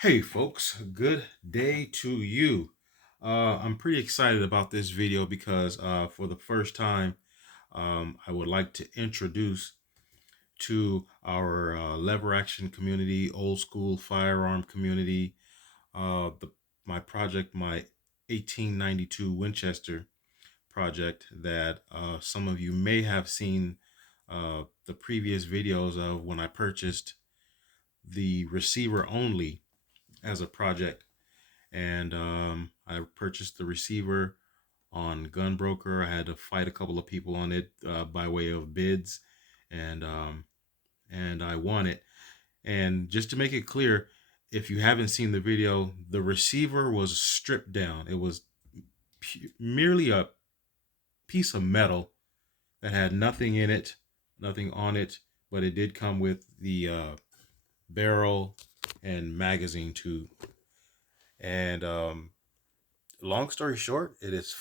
Hey folks, good day to you. I'm pretty excited about this video because for the first time, I would like to introduce to our lever action community, old school firearm community, the my project, my 1892 Winchester project that some of you may have seen the previous videos of when I purchased the receiver only as a project. And I purchased the receiver on Gunbroker. I had to fight a couple of people on it by way of bids, and I won it. And just to make it clear, if you haven't seen the video, the receiver was stripped down. It was merely a piece of metal that had nothing in it, nothing on it, but it did come with the barrel and magazine tube. And long story short, it is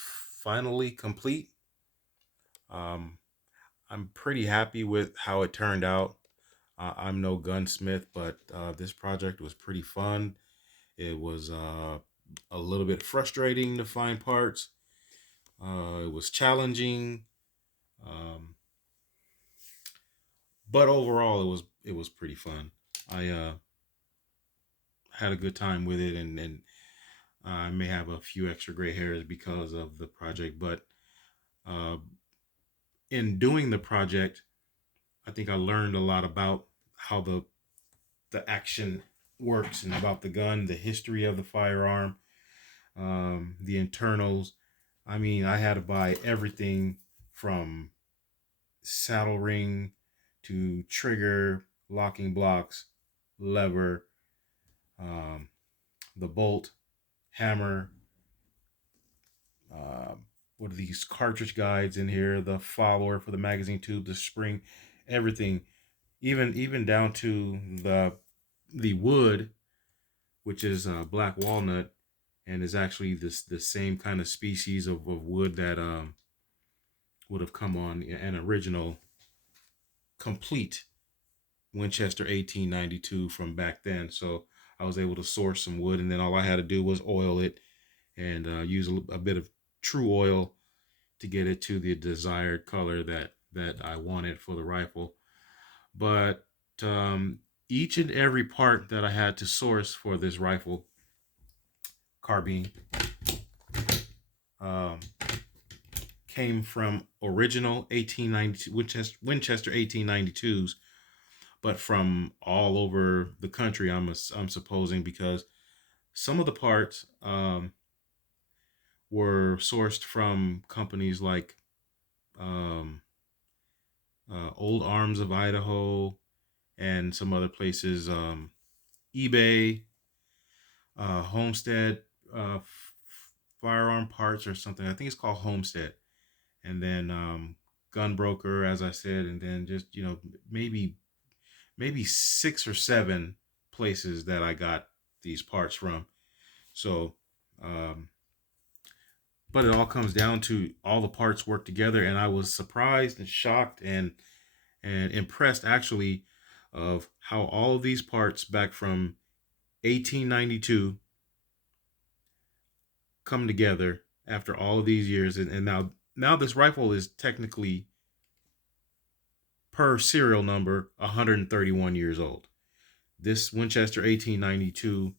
finally complete. Um, I'm pretty happy with how it turned out. I'm no gunsmith, but this project was pretty fun. It was a little bit frustrating to find parts. It was challenging, um, but overall, it was pretty fun. I had a good time with it, and I may have a few extra gray hairs because of the project, but uh, in doing the project, I think I learned a lot about how the action works and about the gun, the history of the firearm, the internals. I mean, I had to buy everything from saddle ring to trigger, locking blocks, lever, um, the bolt, hammer. Uh, what are these cartridge guides in here? The follower for the magazine tube, the spring, everything, even down to the wood, which is black walnut, and is actually the same kind of species of wood that would have come on an original complete Winchester 1892 from back then. So I was able to source some wood, and then all I had to do was oil it and use a bit of true oil to get it to the desired color that I wanted for the rifle. But um, each and every part that I had to source for this rifle carbine um, came from original 1892 Winchester 1892s, but from all over the country. I'm supposing, because some of the parts were sourced from companies like um, Old Arms of Idaho and some other places, eBay, Homestead, firearm parts or something. I think it's called Homestead, and then Gunbroker, as I said, and then just maybe 6 or 7 places that I got these parts from. So, um, but it all comes down to all the parts work together, and I was surprised and shocked and impressed actually of how all of these parts back from 1892 come together after all of these years, and now this rifle is technically, per serial number, 131 years old. This Winchester 1892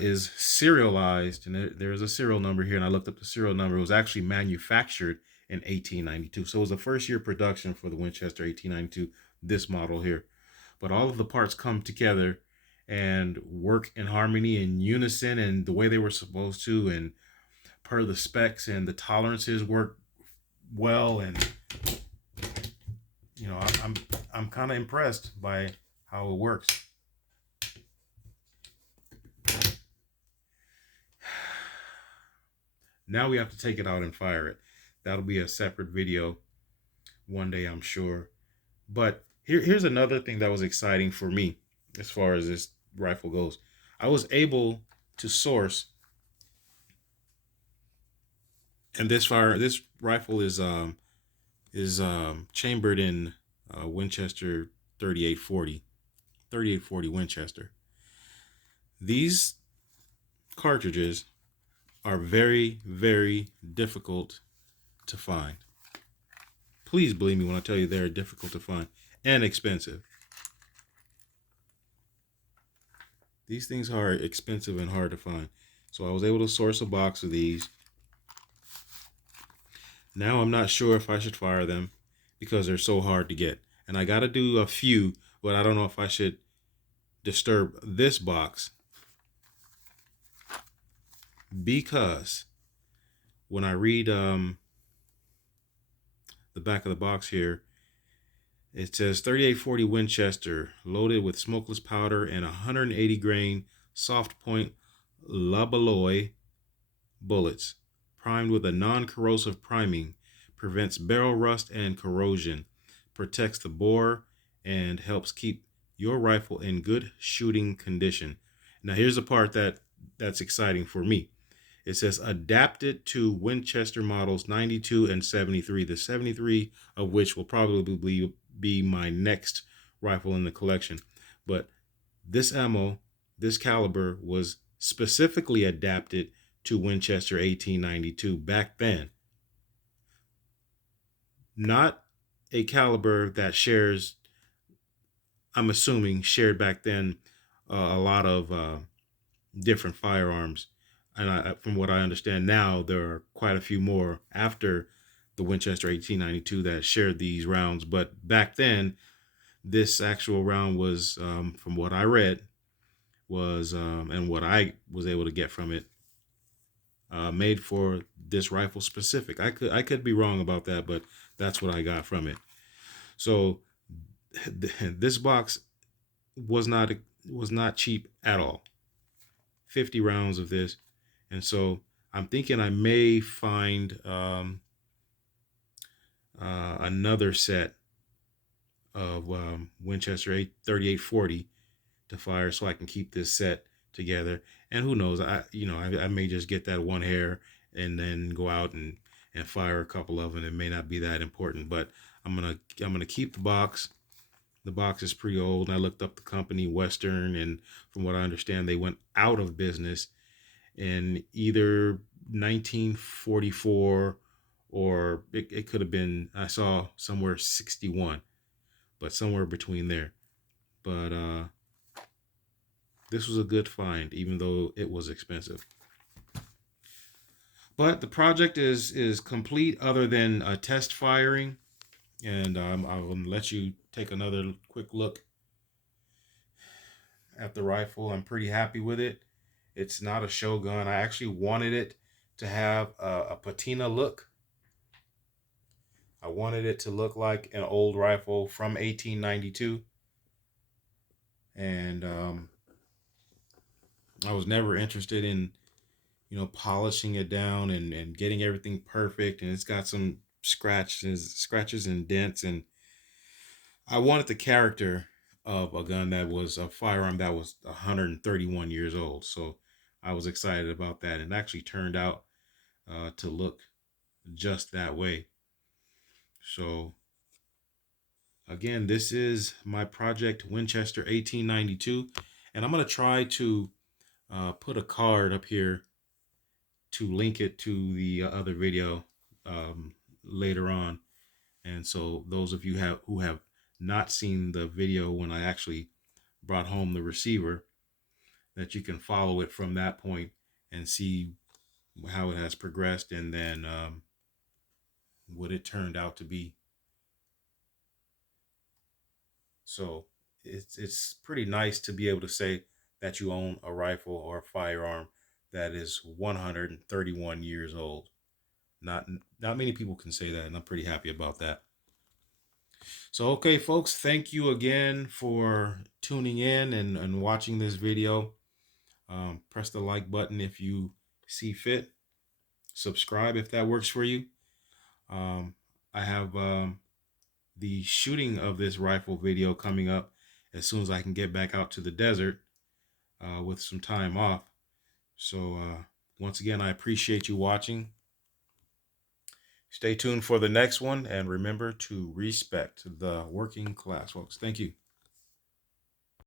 is serialized, and there's a serial number here, and I looked up the serial number. It was actually manufactured in 1892, so it was the first year production for the Winchester 1892, this model here. But all of the parts come together and work in harmony, in unison, and the way they were supposed to, and per the specs, and the tolerances work well. And I'm kind of impressed by how it works. Now we have to take it out and fire it. That'll be a separate video one day, I'm sure. But here's another thing that was exciting for me as far as this rifle goes. I was able to source, and this rifle is chambered in Winchester 3840 Winchester. These cartridges are very, very difficult to find. Please believe me when I tell you they're difficult to find and expensive. These things are expensive and hard to find. So I was able to source a box of these. Now I'm not sure if I should fire them because they're so hard to get. And I got to do a few, but I don't know if I should disturb this box because when I read the back of the box here, it says 3840 Winchester loaded with smokeless powder and 180 grain soft point Labaloy bullets, primed with a non-corrosive priming, prevents barrel rust and corrosion, protects the bore, and helps keep your rifle in good shooting condition. Now here's the part that's exciting for me. It says adapted to Winchester models 92 and 73, the 73 of which will probably be my next rifle in the collection. But this ammo, this caliber was specifically adapted to Winchester 1892 back then. Not a caliber that shares, I'm assuming, shared back then a lot of different firearms. And from what I understand now, there are quite a few more after the Winchester 1892 that shared these rounds. But back then, this actual round was, from what I read, was and what I was able to get from it, made for this rifle specific. I could be wrong about that, but that's what I got from it. So this box was not cheap at all. 50 rounds of this, and so I'm thinking I may find another set of Winchester 3840 to fire, so I can keep this set together. And who knows, I may just get that one hair and then go out and fire a couple of them. It may not be that important, but I'm gonna keep the box. The box is pretty old. I looked up the company, Western, and from what I understand, they went out of business in either 1944 or it could have been, I saw somewhere 61, but somewhere between there. But this was a good find, even though it was expensive. But the project is complete other than test firing. And I will let you take another quick look at the rifle. I'm pretty happy with it. It's not a show gun. I actually wanted it to have a patina look. I wanted it to look like an old rifle from 1892. And I was never interested in, polishing it down and getting everything perfect. And it's got some scratches and dents. And I wanted the character of a gun that was a firearm that was 131 years old. So I was excited about that. And it actually turned out to look just that way. So again, this is my project Winchester 1892. And I'm going to try to put a card up here to link it to the other video later on. And so those of you who have not seen the video when I actually brought home the receiver, that you can follow it from that point and see how it has progressed, and then what it turned out to be. So it's pretty nice to be able to say that you own a rifle or a firearm that is 131 years old. Not many people can say that, and I'm pretty happy about that. So, okay, folks, thank you again for tuning in and watching this video. Press the like button if you see fit. Subscribe if that works for you. I have the shooting of this rifle video coming up as soon as I can get back out to the desert with some time off. So once again, I appreciate you watching. Stay tuned for the next one, and remember to respect the working class, folks. Thank you.